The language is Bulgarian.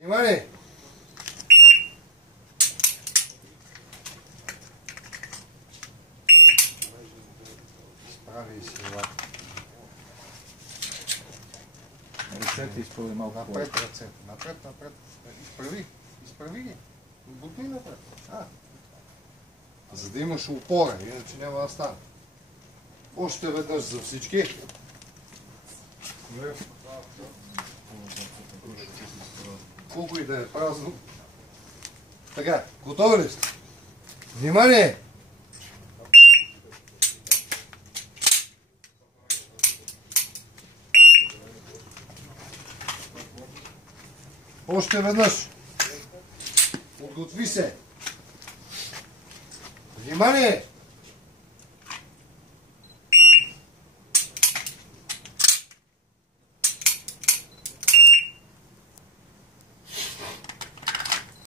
Внимание! Справи си, ела. Ръцете изправи малко. Напред ръцете. Напред. Изправи ги. Бутни напред. За да имаш опора, иначе няма да стане. Още веднъж за всички. Колко и да е празно. Така, готови ли сте? Внимание! Още веднъж. Подготви се. Внимание!